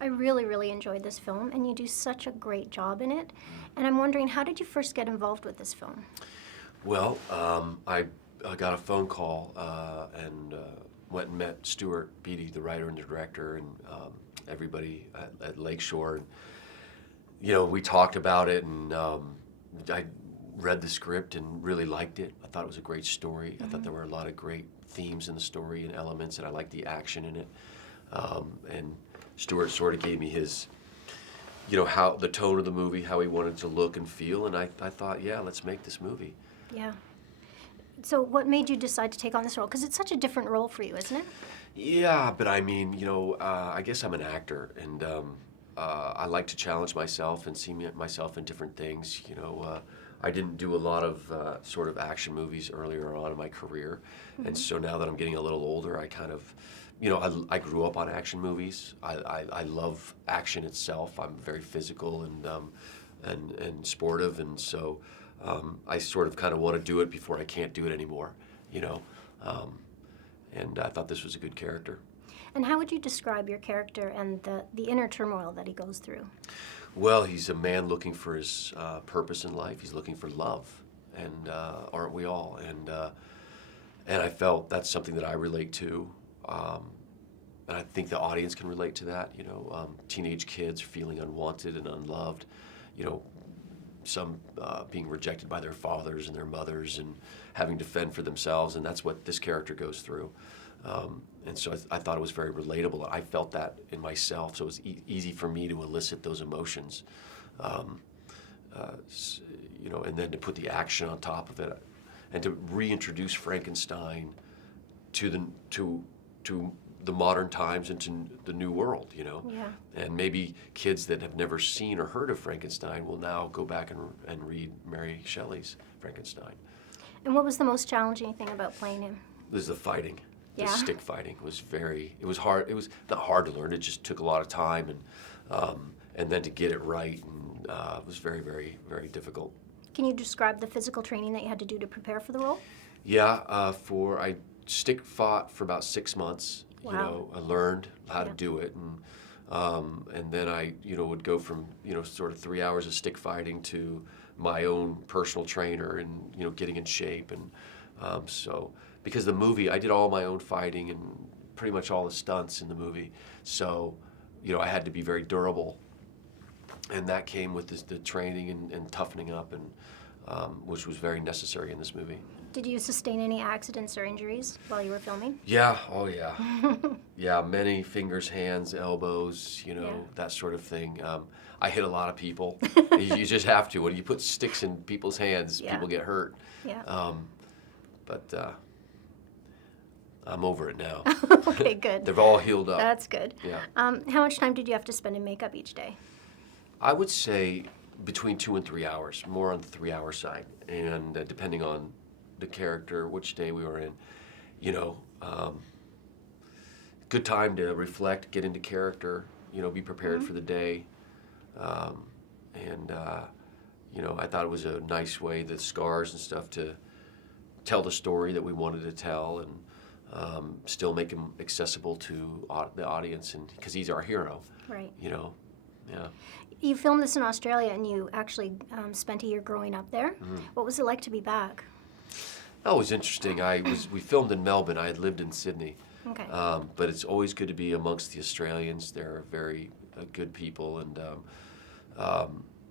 I really, really enjoyed this film, and you do such a great job in it. And I'm wondering, how did you first get involved with this film? Well, I got a phone call and went and met Stuart Beattie, the writer and the director, and everybody at Lakeshore. And, we talked about it, and I read the script and really liked it. I thought it was a great story. I thought there were a lot of great themes in the story and elements, and I liked the action in it. And Stuart sort of gave me his, how the tone of the movie, how he wanted to look and feel, and I thought, yeah, let's make this movie. Yeah. So what made you decide to take on this role? Because it's such a different role for you, isn't it? Yeah, but I mean, I guess I'm an actor, and I like to challenge myself and see myself in different things. I didn't do a lot of sort of action movies earlier on in my career, and so now that I'm getting a little older, I kind of, I grew up on action movies. I love action itself. I'm very physical and sportive, and so I sort of kind of want to do it before I can't do it anymore. And I thought this was a good character. And how would you describe your character and the inner turmoil that he goes through? Well, he's a man looking for his purpose in life. He's looking for love, and aren't we all? And I felt that's something that I relate to, and I think the audience can relate to that. Teenage kids feeling unwanted and unloved. Some being rejected by their fathers and their mothers, and having to fend for themselves, and that's what this character goes through. And so I thought it was very relatable. I felt that in myself, so it was easy for me to elicit those emotions. And then to put the action on top of it, and to reintroduce Frankenstein to the modern times and to the new world. Yeah. And maybe kids that have never seen or heard of Frankenstein will now go back and read Mary Shelley's Frankenstein. And what was the most challenging thing about playing him? This is the fighting. The Yeah. stick fighting it was hard. It was not hard to learn. It just took a lot of time, and then to get it right, and it was very, very, very difficult. Can you describe the physical training that you had to do to prepare for the role? Yeah, I stick fought for about 6 months. Wow. I learned how to Yeah. do it, and then I would go from sort of 3 hours of stick fighting to my own personal trainer, and getting in shape, and so because the movie I did all my own fighting and pretty much all the stunts in the movie, so I had to be very durable, and that came with the training and toughening up, and which was very necessary in this movie. Did you sustain any accidents or injuries while you were filming? Yeah, oh yeah. Yeah, many fingers, hands, elbows, Yeah. that sort of thing. I hit a lot of people. You just have to. When you put sticks in people's hands, Yeah. people get hurt. Yeah. But I'm over it now. Okay, good. They've all healed up. That's good. Yeah. How much time did you have to spend in makeup each day? I would say between 2 and 3 hours, more on the 3-hour side, and depending on the character, which day we were in, good time to reflect, get into character, be prepared for the day, and I thought it was a nice way, the scars and stuff, to tell the story that we wanted to tell, and still make him accessible to the audience, and because he's our hero. Right. Yeah. You filmed this in Australia, and you actually spent a year growing up there. What was it like to be back? Oh, it was interesting. We filmed in Melbourne. I had lived in Sydney. Okay. But it's always good to be amongst the Australians. They're very good people, and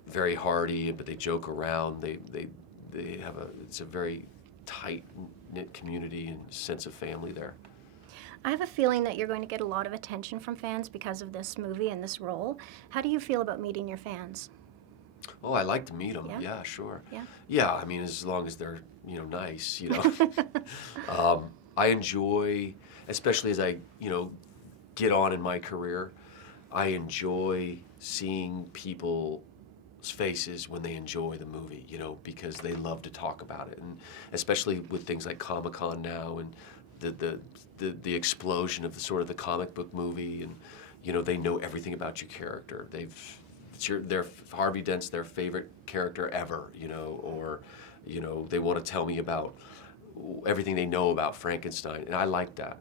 very hardy, but they joke around. They have it's a very tight-knit community and sense of family there. I have a feeling that you're going to get a lot of attention from fans because of this movie and this role. How do you feel about meeting your fans? Oh, I like to meet them. Yeah? Yeah, sure. Yeah? Yeah, I mean, as long as they're, nice, I enjoy, especially as I, get on in my career, I enjoy seeing people's faces when they enjoy the movie, because they love to talk about it. And especially with things like Comic-Con now, and the explosion of the comic book movie, and they know everything about your character. Their Harvey Dent's their favorite character ever, or they want to tell me about everything they know about Frankenstein, and I like that.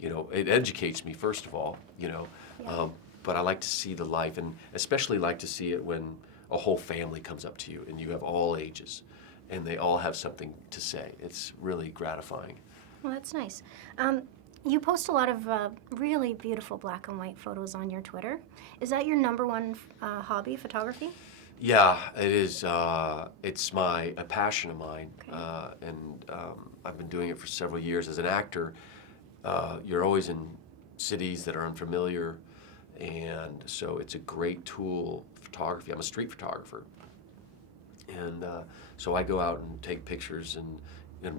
It educates me, first of all, Yeah. but I like to see the life, and especially like to see it when a whole family comes up to you and you have all ages and they all have something to say. It's really gratifying. Well, that's nice. You post a lot of really beautiful black and white photos on your Twitter. Is that your number one hobby, photography? Yeah, it is. It's a passion of mine, Okay. and I've been doing it for several years. As an actor, you're always in cities that are unfamiliar, and so it's a great tool, photography. I'm a street photographer, and so I go out and take pictures and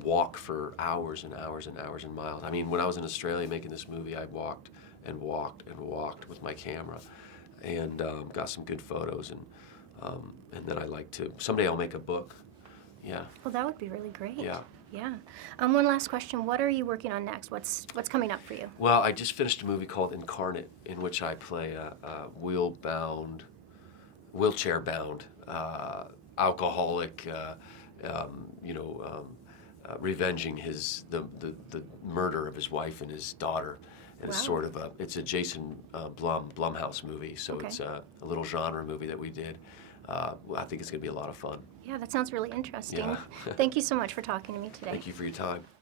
walk for hours and hours and hours and miles. I mean, when I was in Australia making this movie, I walked and walked and walked with my camera, and got some good photos, and then I like to, someday I'll make a book. Yeah. Well, that would be really great. Yeah. Yeah. One last question. What are you working on next? What's coming up for you? Well, I just finished a movie called Incarnate, in which I play a wheelchair-bound, alcoholic, revenging the murder of his wife and his daughter. And it's Wow. sort of it's a Jason Blumhouse movie, so Okay. it's a little genre movie that we did. I think it's going to be a lot of fun. Yeah, that sounds really interesting. Yeah. Thank you so much for talking to me today. Thank you for your time.